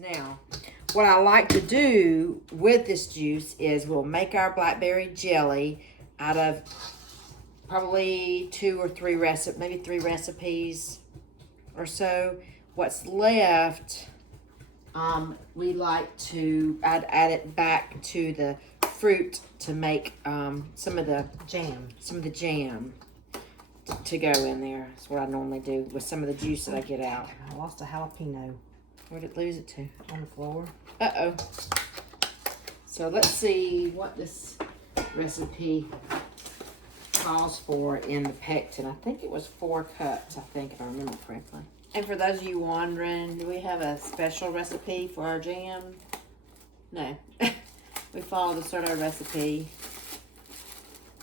Now, what I like to do with this juice is we'll make our blackberry jelly out of probably 2 or 3 recipes, maybe 3 recipes or so. What's left, we like to add it back to the fruit to make some of the jam to go in there. That's what I normally do with some of the juice that I get out. I lost a jalapeno. Where'd it lose it to? On the floor. Uh-oh. So let's see what this recipe calls for in the pectin. I think it was 4 cups, I think, if I remember correctly. And for those of you wondering, do we have a special recipe for our jam? No. We follow the sort of recipe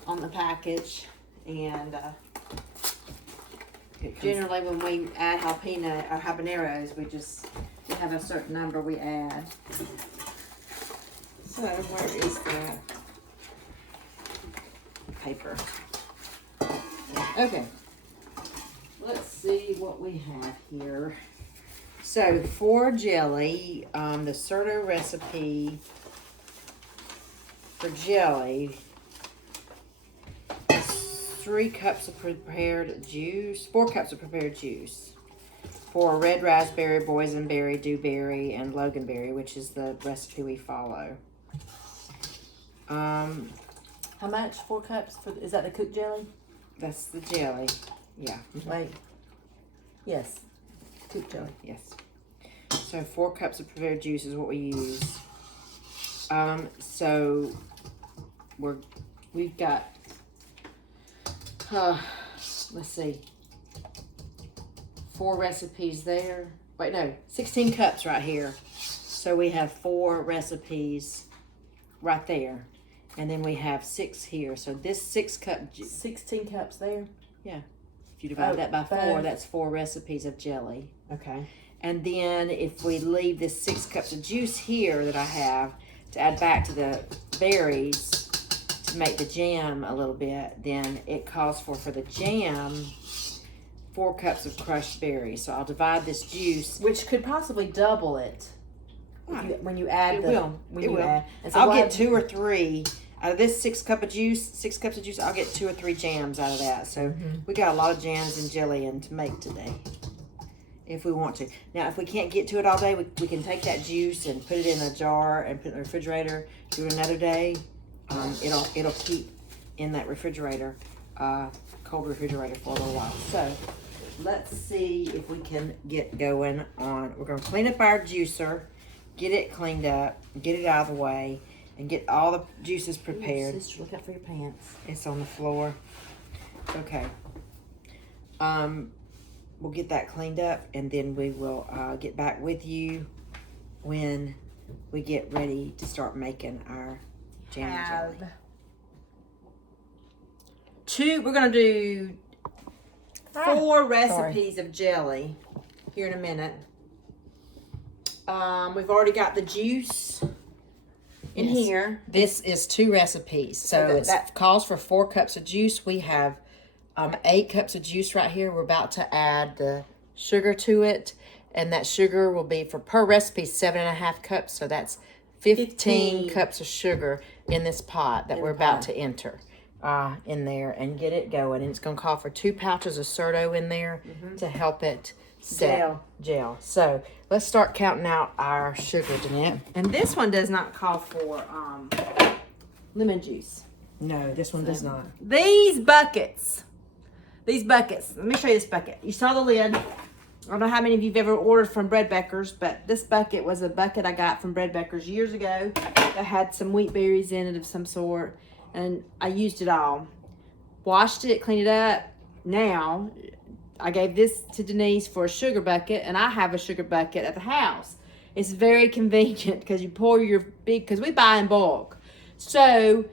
on the package, and generally when we add jalapeno or habaneros, we have a certain number we add. So where is the paper? Okay. Let's see what we have here. So for jelly, the Certo recipe for jelly, 3 cups of prepared juice, 4 cups of prepared juice for red raspberry, boysenberry, dewberry, and loganberry, which is the recipe we follow. How much? 4 cups? Is that the cooked jelly? That's the jelly. Yeah. Wait. Yes. Cooked jelly. Yes. So 4 cups of prepared juice is what we use. So we've got let's see, 4 recipes there. Wait, no, 16 cups right here. So we have 4 recipes right there, and then we have 6 here. So this 6 cup, 16 cups there. Yeah. If you divide that by 4, that's 4 recipes of jelly. Okay. And then if we leave this 6 cups of juice here that I have to add back to the berries to make the jam a little bit, then it calls for the jam 4 cups of crushed berries. So I'll divide this juice, which could possibly double it when you add it the. will. When it you will. Add, and so I'll get 2 or 3 out of this 6 cups of juice. I'll get 2 or 3 jams out of that. So we got a lot of jams and jelly in to make today, if we want to. Now, if we can't get to it all day, we can take that juice and put it in a jar and put it in the refrigerator. Do it another day. It'll keep in that refrigerator, cold refrigerator, for a little while. So let's see if we can get going on. We're gonna clean up our juicer, get it cleaned up, get it out of the way, and get all the juices prepared. Sister, look out for your pants. It's on the floor. Okay. We'll get that cleaned up, and then we will get back with you when we get ready to start making our jam and jelly. We're going to do 4 recipes of jelly here in a minute. We've already got the juice in here. This is 2 recipes. So that calls for 4 cups of juice. We have 8 cups of juice right here. We're about to add the sugar to it, and that sugar will be, for per recipe, 7.5 cups. So that's 15 cups of sugar in this pot that we're about to enter in there and get it going. And it's going to call for 2 pouches of Certo in there to help it gel. So let's start counting out our sugar, Deannette. And this one does not call for lemon juice. No, this one does not. These buckets. Let me show you this bucket. You saw the lid. I don't know how many of you've ever ordered from Bread Becker's, but this bucket was a bucket I got from Bread Becker's years ago that had some wheat berries in it of some sort, and I used it all. Washed it, cleaned it up. Now, I gave this to Denise for a sugar bucket, and I have a sugar bucket at the house. It's very convenient because you pour your because we buy in bulk. So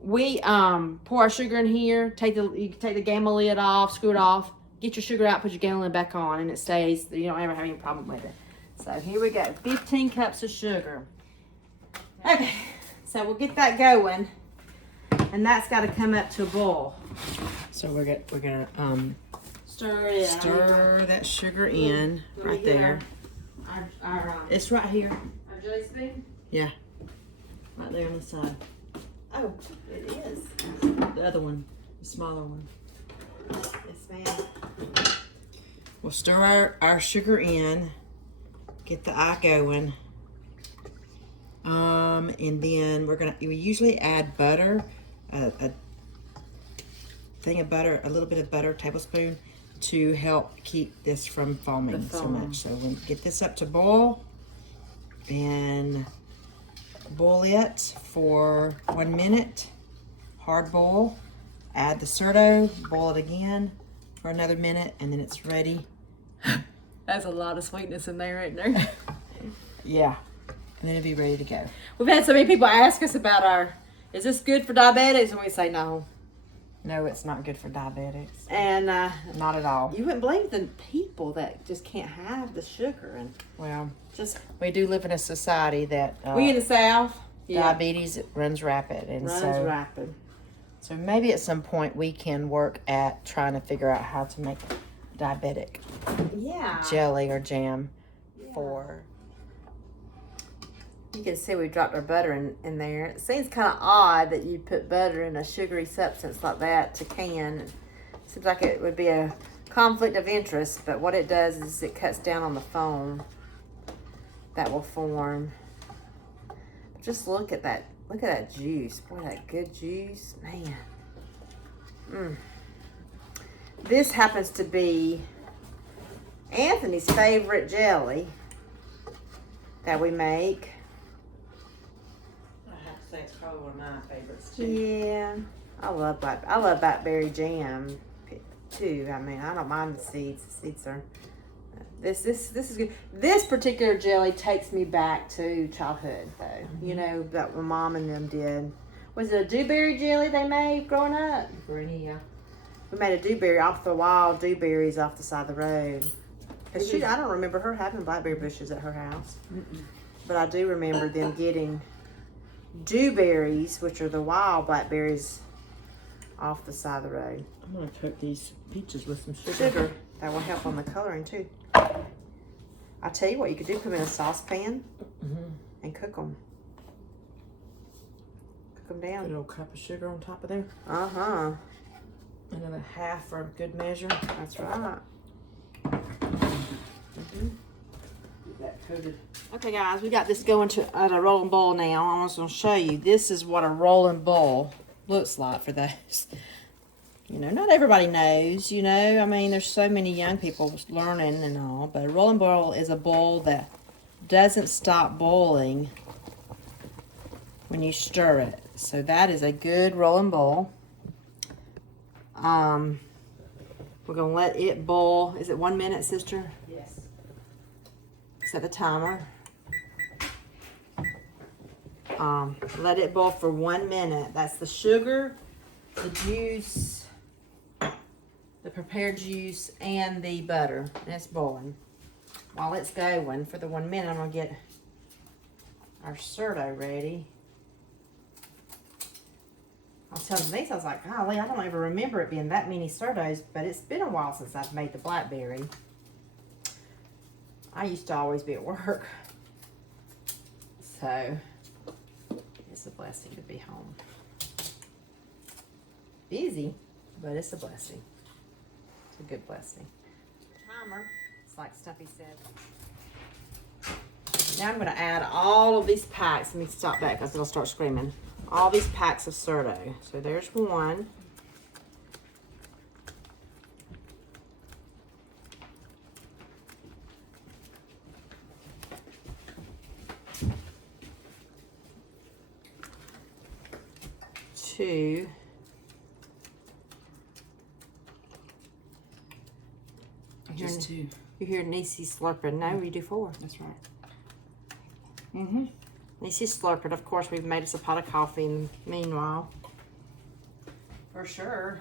we pour our sugar in here, you take the gamma lid off, screw it off, get your sugar out, put your gamma lid back on, and it stays. You don't ever have any problem with it. So here we go, 15 cups of sugar. Okay, so we'll get that going, and that's got to come up to a boil. So we're gonna stir it. Stir that sugar in right there. It's right here. Our jelly spoon? Yeah. Right there on the side. Oh, it is. The other one. The smaller one. Yes, ma'am. We'll stir our sugar in. Get the eye going. And then we usually add butter, a thing of butter, a little bit of butter, tablespoon, to help keep this from foaming so much. So we'll get this up to boil and boil it for 1 minute, hard boil. Add the Cerdo, boil it again for another minute, and then it's ready. That's a lot of sweetness in there, isn't there? Yeah. And then it'll be ready to go. We've had so many people ask us about is this good for diabetics? And we say no. No, it's not good for diabetics. And not at all. You wouldn't believe the people that just can't have the sugar. And well, just we do live in a society that we in the South. Diabetes runs rapid. And runs rapid. So maybe at some point we can work at trying to figure out how to make diabetic jelly or jam for... You can see we dropped our butter in there. It seems kind of odd that you put butter in a sugary substance like that to can. It seems like it would be a conflict of interest, but what it does is it cuts down on the foam that will form. But just look at that. Look at that juice. Boy, that good juice. Man. This happens to be Anthony's favorite jelly that we make. It's probably one of my favorites too. Yeah, I love Blackberry jam too. I mean, I don't mind the seeds. The seeds are this is good. This particular jelly takes me back to childhood, though. Mm-hmm. You know that my mom and them did. Was it a dewberry jelly they made growing up? Yeah. We made a dewberry off the wild dewberries off the side of the road. Cause I don't remember her having blackberry bushes at her house, but I do remember them getting dewberries, which are the wild blackberries, off the side of the road. I'm gonna cook these peaches with some Sugar. That will help on the coloring too. I tell you what, you could do: put them in a saucepan and cook them. Cook them down. A little cup of sugar on top of there. And then a half for good measure. That's right. Get that coated. Okay, guys, we got this going at a rolling boil now. I'm just going to show you. This is what a rolling boil looks like for those. You know, not everybody knows, you know. I mean, there's so many young people learning and all. But a rolling boil is a boil that doesn't stop boiling when you stir it. So that is a good rolling boil. We're going to let it boil. Is it 1 minute, sister? Yes. Set the timer. Let it boil for 1 minute. That's the sugar, the juice, the prepared juice, and the butter. And it's boiling. While it's going for the 1 minute, I'm going to get our Cerdo ready. I was telling Denise, I was like, golly, I don't ever remember it being that many Cerdos, but it's been a while since I've made the Blackberry. I used to always be at work. So, it's a blessing to be home. Busy, but it's a blessing. It's a good blessing. Timer, it's like Stumpy said. Now I'm going to add all of these packs. Let me stop back because it'll start screaming. All these packs of Cerdo. So there's one. Two. Just two. You hear Niecy slurping. No, you do four. That's right. Niecy's slurping. Of course, we've made us a pot of coffee meanwhile. For sure.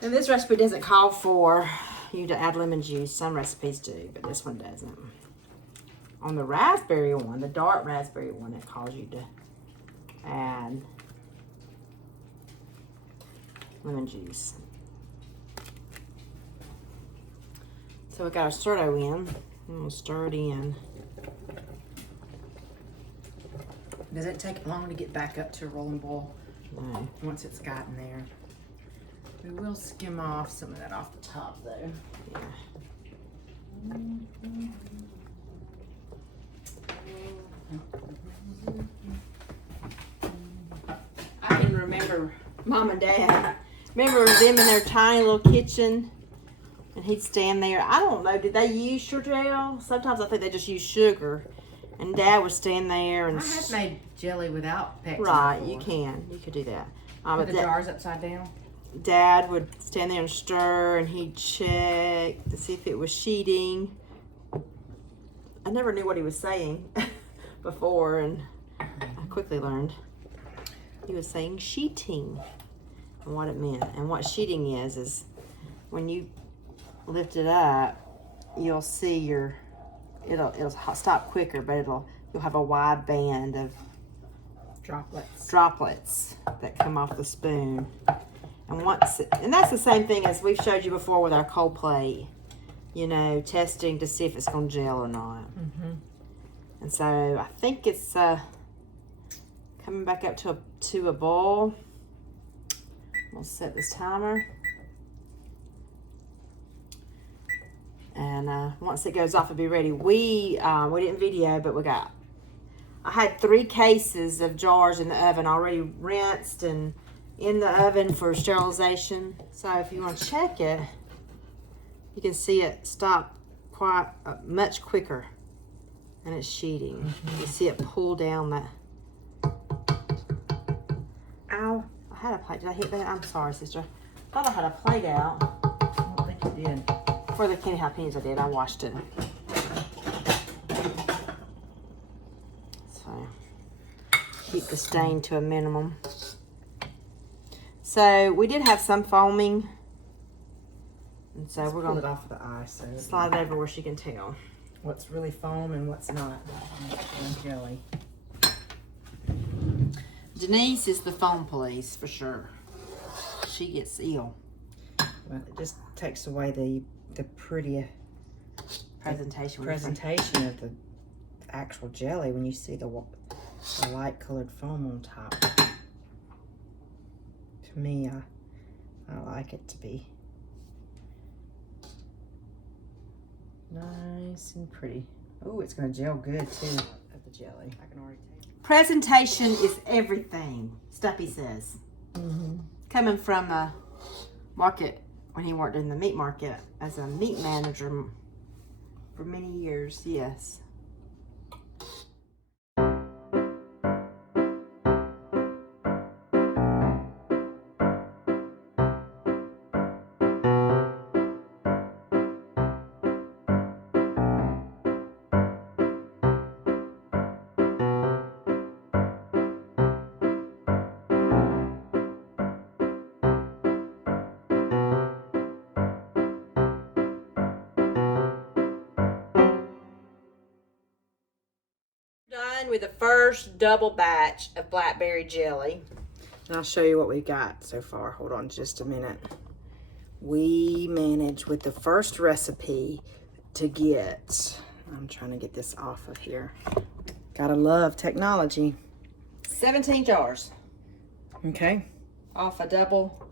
And this recipe doesn't call for you to add lemon juice. Some recipes do, but this one doesn't. On the raspberry one, the dark raspberry one, it calls you to add lemon juice. So we got our stirro in. I'm gonna stir it in. Does it take long to get back up to a rolling boil? No. Once it's gotten there. We will skim off some of that off the top though. Yeah. I can remember Mom and Dad. Remember them in their tiny little kitchen, and he'd stand there. I don't know, did they use sugar gel? Sometimes I think they just use sugar. And Dad would stand there and... I have made jelly without pectin. Right, before. you can. You could do that. Put the jars upside down? Dad would stand there and stir, and he'd check to see if it was sheeting. I never knew what he was saying before, and I quickly learned. He was saying sheeting and what it meant. And what sheeting is when you lift it up, you'll see it'll stop quicker, but you'll have a wide band of droplets that come off the spoon. And that's the same thing as we've showed you before with our cold plate, you know, testing to see if it's going to gel or not. And so I think it's coming back up to a boil. We'll set this timer. And once it goes off, it'll be ready. We didn't video, but I had 3 cases of jars in the oven already rinsed and in the oven for sterilization. So if you want to check it, you can see it stop quite much quicker, and it's sheeting. You see it pull down that. Ow! I had a plate. Did I hit that? I'm sorry, sister. Thought I had a plate out. I don't think you did. For the candy jalapenos I did. I washed it. So keep the stain to a minimum. So we did have some foaming, and so we're Pull gonna it off the ice so slide it over where she can tell what's really foam and what's not. And jelly. Denise is the foam police for sure. She gets ill. Well, it just takes away the pretty Presentation. presentation of the actual jelly when you see the light colored foam on top. To me, I like it to be nice and pretty. Oh, it's gonna gel good too of the jelly. I can already taste. Presentation is everything, Stuppy says. Coming from a market when he worked in the meat market as a meat manager for many years, yes. Done with the first double batch of blackberry jelly. And I'll show you what we got so far. Hold on just a minute. We managed with the first recipe to get, I'm trying to get this off of here. Gotta love technology. 17 jars Okay. off a double.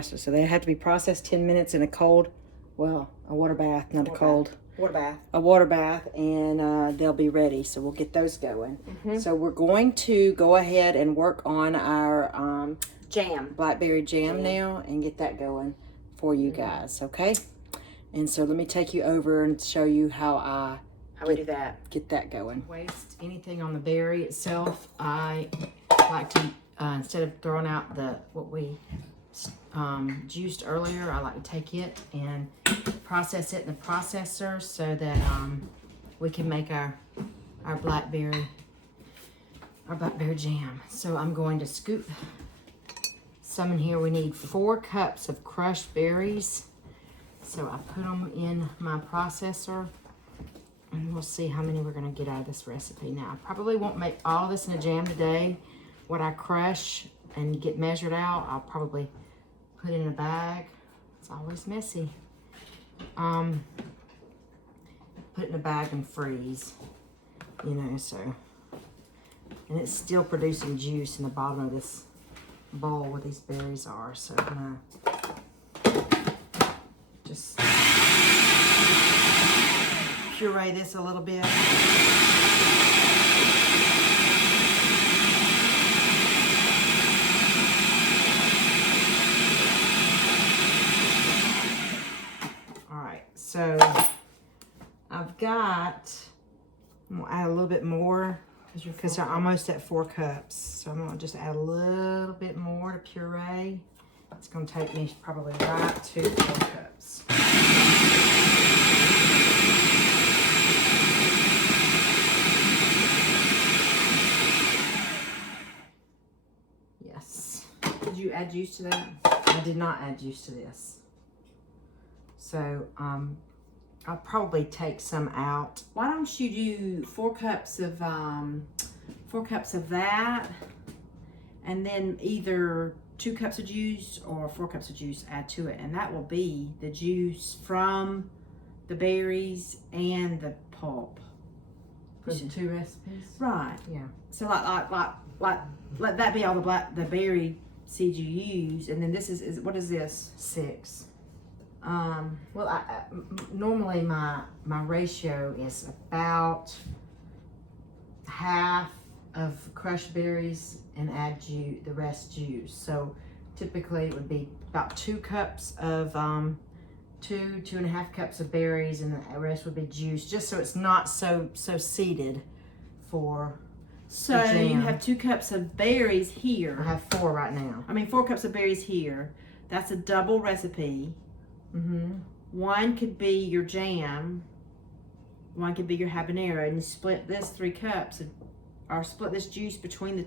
So they have to be processed 10 minutes in a water bath, not a cold. Water bath. A water bath, and they'll be ready. So we'll get those going. So we're going to go ahead and work on our Jam. blackberry jam now and get that going for you guys, okay? And so let me take you over and show you how we do that. get that going. Waste anything on the berry itself. I like to instead of throwing out what we juiced earlier, I like to take it and process it in the processor so that we can make our blackberry jam. So I'm going to scoop some in here. We need 4 cups of crushed berries. So I put them in my processor, and we'll see how many we're going to get out of this recipe. Now, I probably won't make all this in a jam today, what I crush and get measured out, I'll probably put in a bag. It's always messy. Put it in a bag and freeze, you know, so. And it's still producing juice in the bottom of this bowl where these berries are. So I'm gonna just puree this a little bit. All right, so I've got, I'm gonna add a little bit more because they're almost at 4 cups. So I'm gonna just add a little bit more to puree. It's gonna take me probably right to 4 cups. Yes. Did you add juice to that? I did not add juice to this. So I'll probably take some out. Why don't you do 4 cups of that, and then either 2 cups of juice or 4 cups of juice add to it, and that will be the juice from the berries and the pulp. For the 2 recipes? Right. Yeah. So like let that be all the berry seeds you use, and then this is what is this? 6. Well, normally my ratio is about half of crushed berries and add the rest juice. So typically it would be about 2 cups of 2.5 cups of berries, and the rest would be juice, just so it's not so seeded for. So you have 2 cups of berries here. I have 4 right now. I mean 4 cups of berries here. That's a double recipe. Mm-hmm. 1 could be your jam, 1 could be your habanero, and you split this 3 cups, or split this juice between the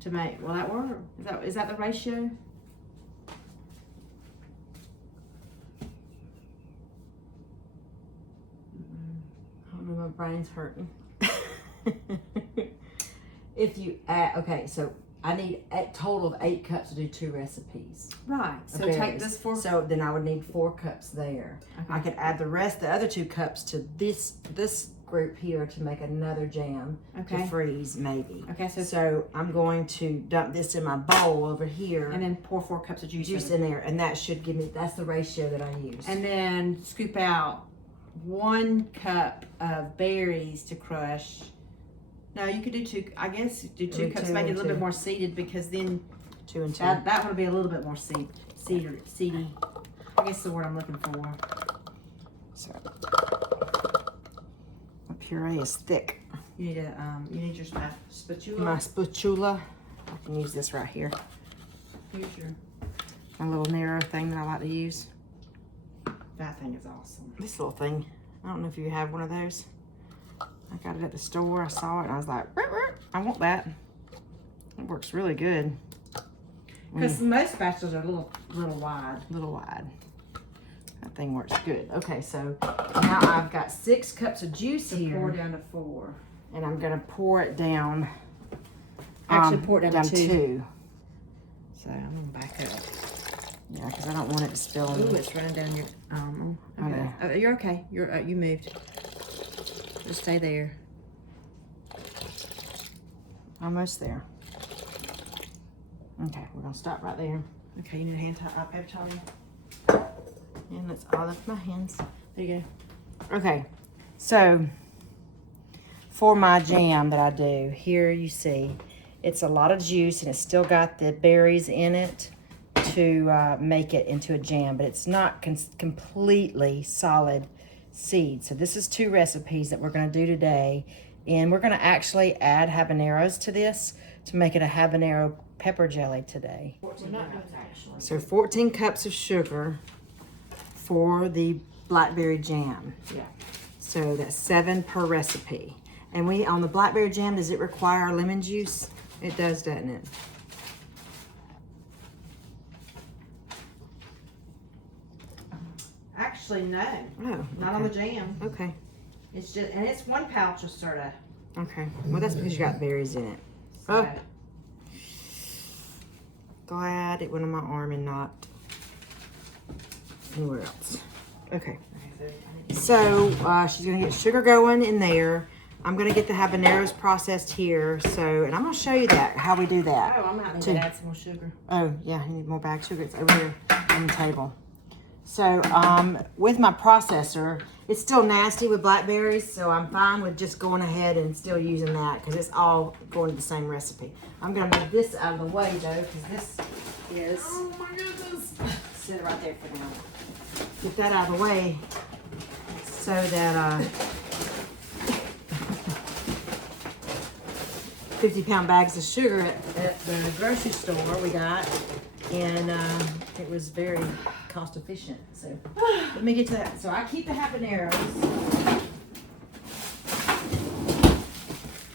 to make. Will that work? Is that the ratio? I don't know, my brain's hurting. If you add, okay, so I need a total of 8 cups to do 2 recipes. Right. So take this 4. So then I would need 4 cups there. Okay. I could add the other 2 cups to this group here to make another jam to freeze maybe. Okay. So I'm going to dump this in my bowl over here. And then pour 4 cups of juice in there, and that should give me, that's the ratio that I use. And then scoop out 1 cup of berries to crush. No, you could do 2. I guess do 2 cups, make it a little bit more seeded, because then 2 and 2. That would be a little bit more seedy. I guess the word I'm looking for. So my puree is thick. You need your spatula. My spatula. I can use this right here. Here's your. My little narrow thing that I like to use. That thing is awesome. This little thing. I don't know if you have one of those. I got it at the store. I saw it and I was like, I want that. It works really good. Because most spatulas are a little wide. Little wide. That thing works good. Okay, so now I've got 6 cups of juice here. Pour down to 4. And I'm gonna pour it down. Actually, pour it down to 2. 2. So I'm gonna back up. Yeah, because I don't want it to spill. Ooh, it's running down your. Okay. You're okay. You moved. Just stay there. Almost there. Okay, we're gonna stop right there. Okay, you need a hand paper towel. And it's all of my hands. There you go. Okay, so for my jam that I do, here you see, it's a lot of juice and it's still got the berries in it to make it into a jam, but it's not completely solid seed. So this is 2 recipes that we're gonna do today, and we're gonna actually add habaneros to this to make it a habanero pepper jelly today. 14 cups, actually. So 14 cups of sugar for the blackberry jam. Yeah. So that's 7 per recipe. And on the blackberry jam, does it require lemon juice? It does, doesn't it? Actually, no. Oh, Not on the jam. Okay. It's just, and it's 1 pouch of soda. Okay. Well, that's because you got berries in it. Oh. Glad it went on my arm and not anywhere else. Okay. So she's gonna get sugar going in there. I'm gonna get the habaneros processed here. So, and I'm gonna show you that, how we do that. Oh, I might need to add some more sugar. Oh, yeah, you need more bag sugar. It's over here on the table. So, with my processor, it's still nasty with blackberries, so I'm fine with just going ahead and still using that because it's all going to the same recipe. I'm going to move this out of the way, though, because this is... Oh, my goodness. Set it right there for now. Get that out of the way so that 50-pound bags of sugar at the grocery store we got, and it was very cost efficient. So let me get to that. So I keep the habaneros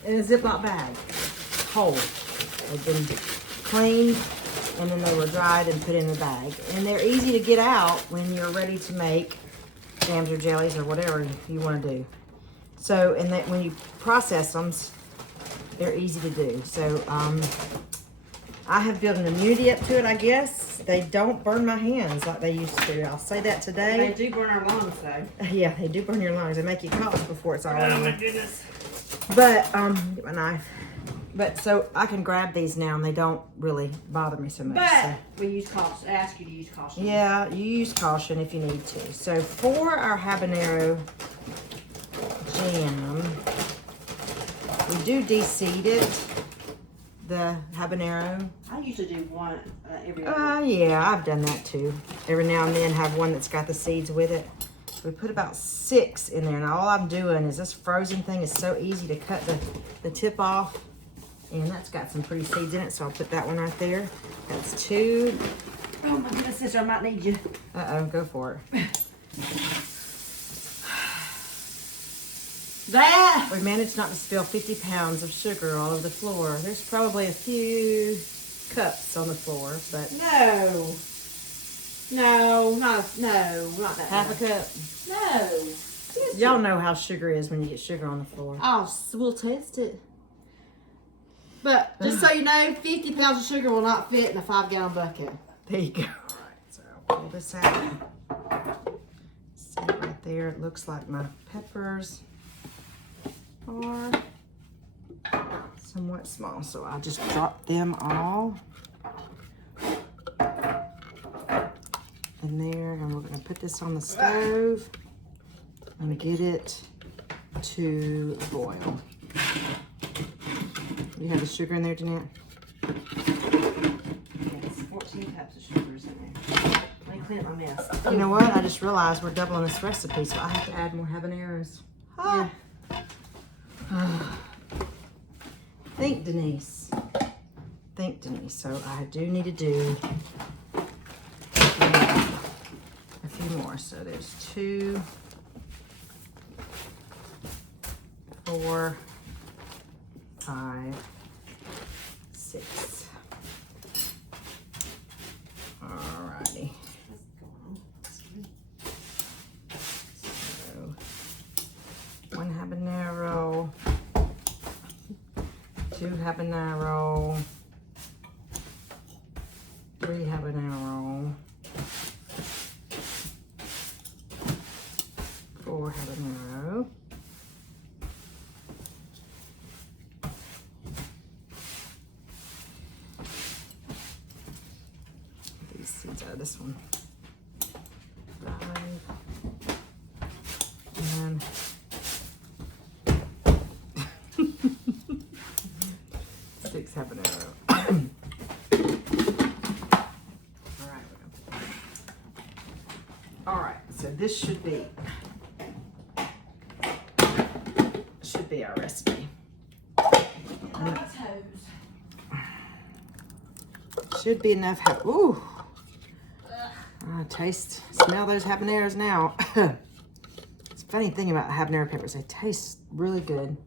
in a Ziploc bag, whole. They've been cleaned and then they were dried and put in the bag. And they're easy to get out when you're ready to make jams or jellies or whatever you want to do. So, and that when you process them, they're easy to do. So I have built an immunity up to it, I guess. They don't burn my hands like they used to. I'll say that today. They do burn our lungs, though. Yeah, they do burn your lungs. They make you cough before it's all over. Oh, my goodness. But, get my knife. But, so I can grab these now and they don't really bother me so much. But So. we use caution. I ask you to use caution. Yeah, you use caution if you need to. So for our habanero jam, we do de-seed it, the habanero. I usually do one every other. Yeah, I've done that too. Every now and then have one that's got the seeds with it. We put about 6 in there. Now all I'm doing is this frozen thing is so easy to cut the tip off. And that's got some pretty seeds in it, so I'll put that one right there. That's 2. Oh my goodness, sister, I might need you. Uh-oh, go for it. That! We managed not to spill 50 pounds of sugar all over the floor. There's probably a few cups on the floor, but... No, not that Half a cup. No. Y'all know how sugar is when you get sugar on the floor. We'll test it. But just so you know, 50 pounds of sugar will not fit in a 5-gallon bucket. There you go. All right, so I'll pull this out. Set it right there. It looks like my peppers are somewhat small, so I'll just drop them all in there, and we're going to put this on the stove and get it to boil. You have the sugar in there, Deannette? Yes, 14 cups of sugar is in there. Let me clean up my mess. You know what? I just realized we're doubling this recipe, so I have to add more habaneros. Yeah. Think, Denise. Think, Denise. So I do need to do a few more. So there's 2, 4, 5, 6. Alrighty. So 1 habanero, 2 habanero, 3 habanero, 4 habanero. These seeds out of this one. 5 and 6 habanero. All right, so this should be our recipe. Should be enough. Ooh, smell those habaneros now. It's a funny thing about habanero peppers; they taste really good,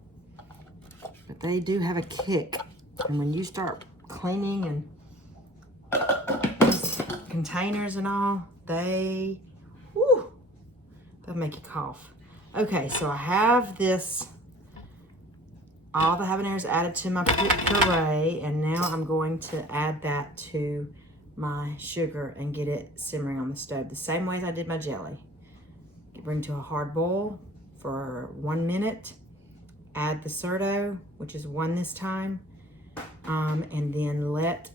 but they do have a kick. And when you start cleaning and these containers and all, they'll make you cough. Okay, so I have this all the habaneros added to my puree, and now I'm going to add that to my sugar and get it simmering on the stove the same way as I did my jelly. Bring to a hard boil for 1 minute. Add the Cerdo, which is 1 this time, and then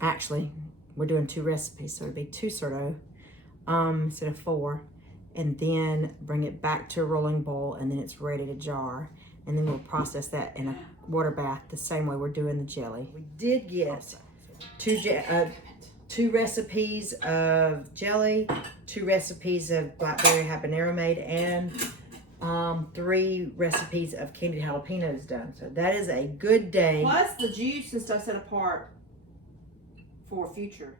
actually, we're doing 2 recipes, so it'd be 2 Cerdo instead of 4, and then bring it back to a rolling boil, and then it's ready to jar, and then we'll process that in a water bath the same way we're doing the jelly. We did get 2 recipes of jelly, 2 recipes of Blackberry habanero made, and 3 recipes of candied jalapenos done. So that is a good day. Plus the juice and stuff set apart for future.